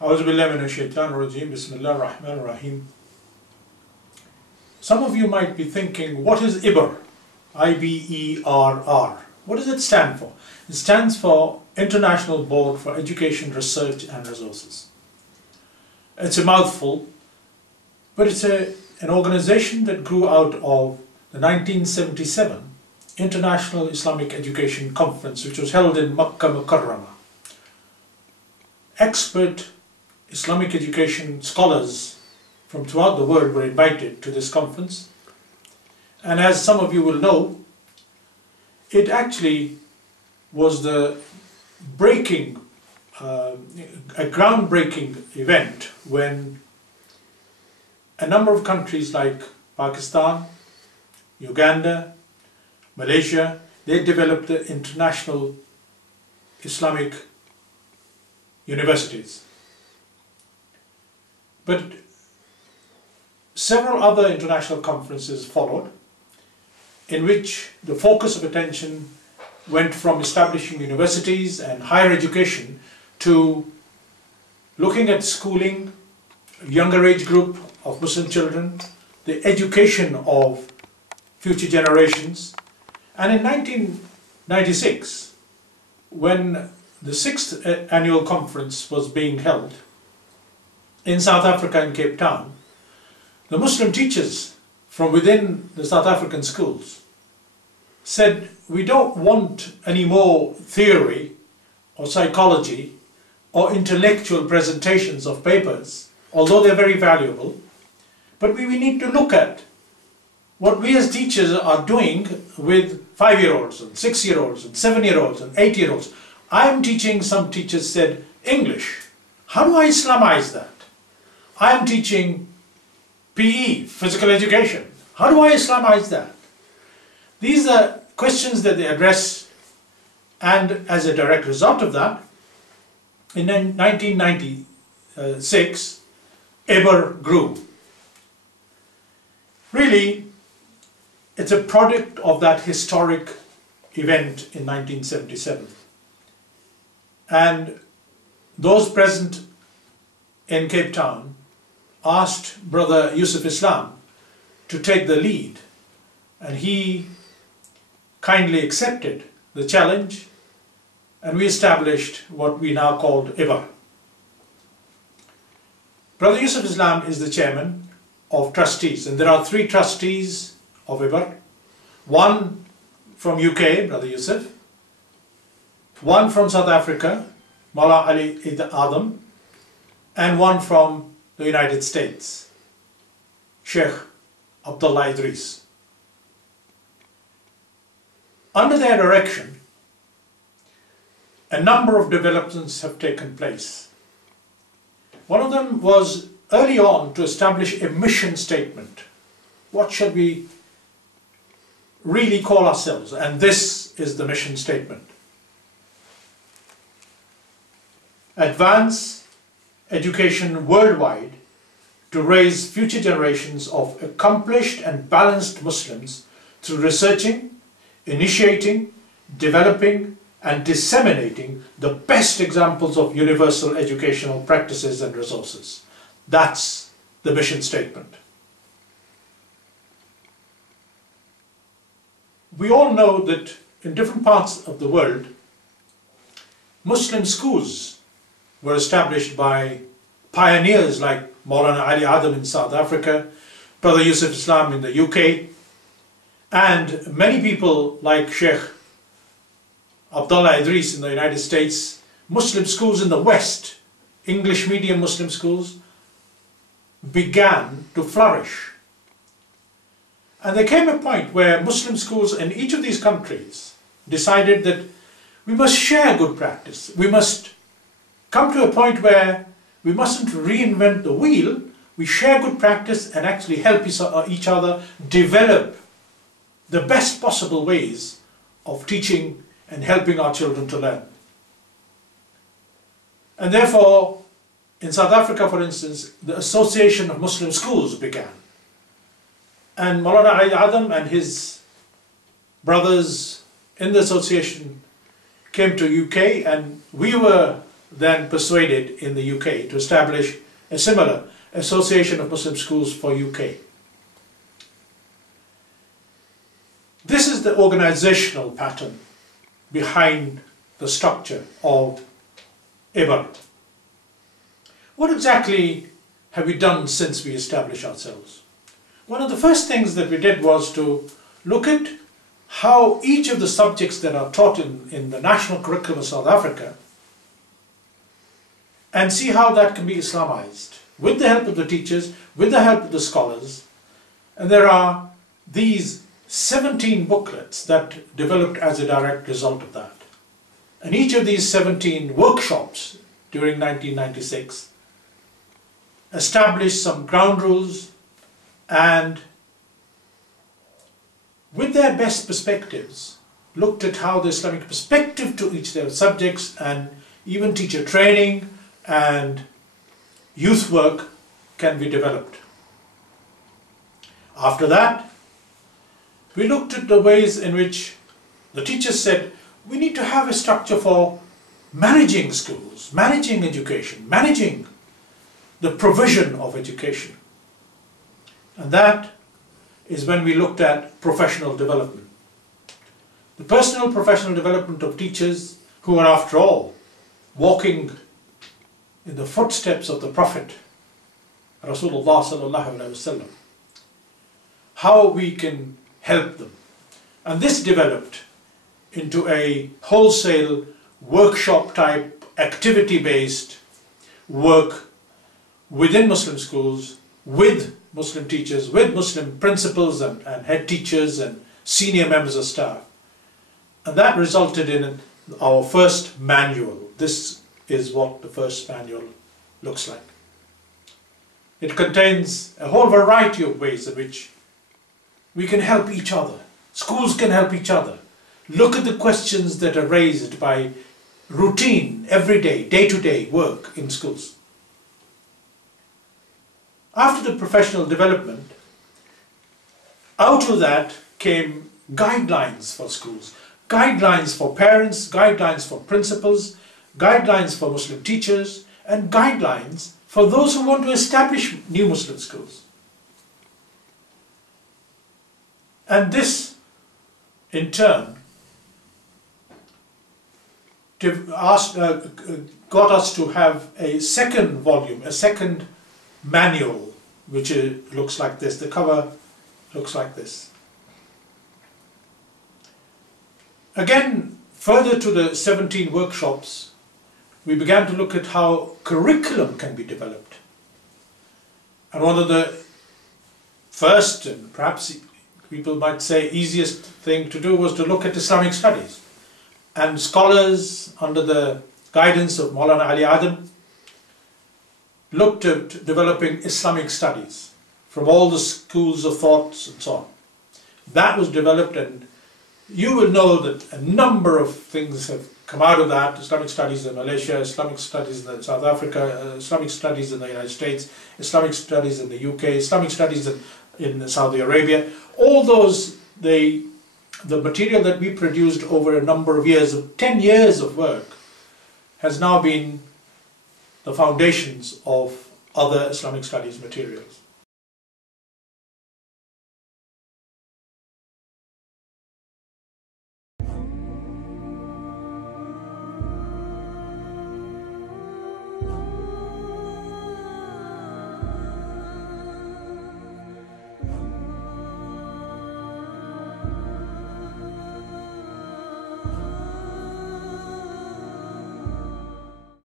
A'udhu billahi minash shaitanir rajeem. Bismillahir rahmanir rahim. Some of you might be thinking, what is IBERR? I-B-E-R-R. What does it stand for? It stands for International Board for Education, Research and Resources. It's a mouthful, but it's an organization that grew out of the 1977 International Islamic Education Conference, which was held in Makkah Mukarramah. Expert Islamic education scholars from throughout the world were invited to this conference, and as some of you will know, it actually was a groundbreaking event when a number of countries like Pakistan, Uganda, Malaysia, they developed the international Islamic universities. But several other international conferences followed, in which the focus of attention went from establishing universities and higher education to looking at schooling, younger age group of Muslim children, the education of future generations. And in 1996, when the 6th annual conference was being held in South Africa in Cape Town, the Muslim teachers from within the South African schools said, we don't want any more theory or psychology or intellectual presentations of papers, although they're very valuable, but we need to look at what we as teachers are doing with 5-year-olds and 6-year-olds and 7-year-olds and 8-year-olds. I'm teaching, some teachers said, English. How do I Islamize that? I am teaching PE, physical education. How do I Islamize that? These are questions that they address, and as a direct result of that, in 1996, IBERR grew. Really, it's a product of that historic event in 1977. And those present in Cape Town asked Brother Yusuf Islam to take the lead, and he kindly accepted the challenge, and we established what we now called IBERR. Brother Yusuf Islam is the chairman of trustees, and there are 3 trustees of IBERR. One from UK, Brother Yusuf, one from South Africa, Mawla Ali Adam, and one from the United States, Sheikh Abdullah Idris. Under their direction, a number of developments have taken place. One of them was early on to establish a mission statement. What should we really call ourselves? And this is the mission statement. Advance education worldwide to raise future generations of accomplished and balanced Muslims through researching, initiating, developing and disseminating the best examples of universal educational practices and resources. That's the mission statement. We all know that in different parts of the world, Muslim schools were established by pioneers like Maulana Ali Adam in South Africa, Brother Yusuf Islam in the UK, and many people like Sheikh Abdullah Idris in the United States. Muslim schools in the West, English medium Muslim schools, began to flourish. And there came a point where Muslim schools in each of these countries decided that we must share good practice. We must come to a point where we mustn't reinvent the wheel. We share good practice and actually help each other develop the best possible ways of teaching and helping our children to learn. And therefore, in South Africa, for instance, the Association of Muslim Schools began. And Maulana Ali Adam and his brothers in the association came to UK, and we were then persuaded in the UK to establish a similar Association of Muslim Schools for UK. This is the organizational pattern behind the structure of IBR. What exactly have we done since we established ourselves? One of the first things that we did was to look at how each of the subjects that are taught in the national curriculum of South Africa and see how that can be Islamized with the help of the teachers, with the help of the scholars. And there are these 17 booklets that developed as a direct result of that. And each of these 17 workshops during 1996 established some ground rules and with their best perspectives looked at how the Islamic perspective to each of their subjects and even teacher training and youth work can be developed. After that, we looked at the ways in which the teachers said we need to have a structure for managing schools, managing education, managing the provision of education. And that is when we looked at professional development. The personal professional development of teachers who are, after all, walking in the footsteps of the Prophet, Rasulullah sallallahu alaihi wasallam. How we can help them. And this developed into a wholesale workshop type, activity-based work within Muslim schools, with Muslim teachers, with Muslim principals and head teachers and senior members of staff. And that resulted in our first manual. This is what the first manual looks like. It contains a whole variety of ways in which we can help each other. Schools can help each other. Look at the questions that are raised by routine, everyday, day-to-day work in schools. After the professional development, out of that came guidelines for schools, guidelines for parents, guidelines for principals, guidelines for Muslim teachers, and guidelines for those who want to establish new Muslim schools. And this, in turn, got us to have a second volume, a second manual, which looks like this. The cover looks like this. Again, further to the 17 workshops, we began to look at how curriculum can be developed. And one of the first, and perhaps people might say easiest thing to do, was to look at Islamic studies. And scholars, under the guidance of Maulana Ali Adam, looked at developing Islamic studies from all the schools of thoughts and so on. That was developed, and you will know that a number of things have come out of that. Islamic studies in Malaysia, Islamic studies in South Africa, Islamic studies in the United States, Islamic studies in the UK, Islamic studies in Saudi Arabia. All those, the material that we produced over a number of years, of 10 years of work, has now been the foundations of other Islamic studies materials.